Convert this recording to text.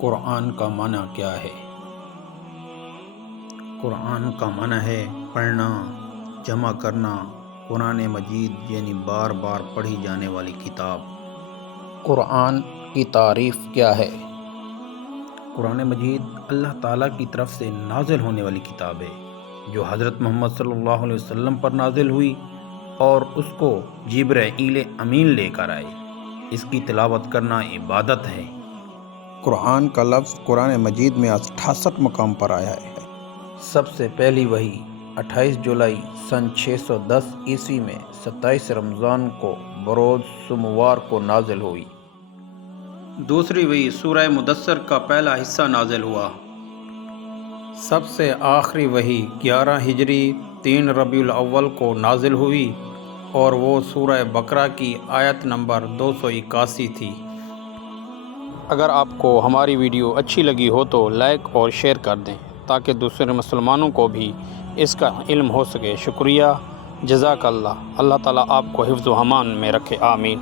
قرآن کا معنی کیا ہے؟ قرآن کا معنی ہے پڑھنا، جمع کرنا، قرآن مجید یعنی بار بار پڑھی جانے والی کتاب۔ قرآن کی تعریف کیا ہے؟ قرآن مجید اللہ تعالیٰ کی طرف سے نازل ہونے والی کتاب ہے جو حضرت محمد صلی اللہ علیہ وسلم پر نازل ہوئی اور اس کو جبرائیل امین لے کر آئے۔ اس کی تلاوت کرنا عبادت ہے۔ قرآن کا لفظ قرآن مجید میں 68 مقام پر آیا ہے۔ سب سے پہلی وحی 28 جولائی سن 610 عیسوی میں 27 رمضان کو بروز سوموار کو نازل ہوئی۔ دوسری وحی سورہ مدثر کا پہلا حصہ نازل ہوا۔ سب سے آخری وحی 11 ہجری 3 ربیع الاول کو نازل ہوئی اور وہ سورہ بقرہ کی آیت نمبر 281 تھی۔ اگر آپ کو ہماری ویڈیو اچھی لگی ہو تو لائک اور شیئر کر دیں تاکہ دوسرے مسلمانوں کو بھی اس کا علم ہو سکے۔ شکریہ، جزاک اللہ۔ اللہ تعالیٰ آپ کو حفظ و امان میں رکھے، آمین۔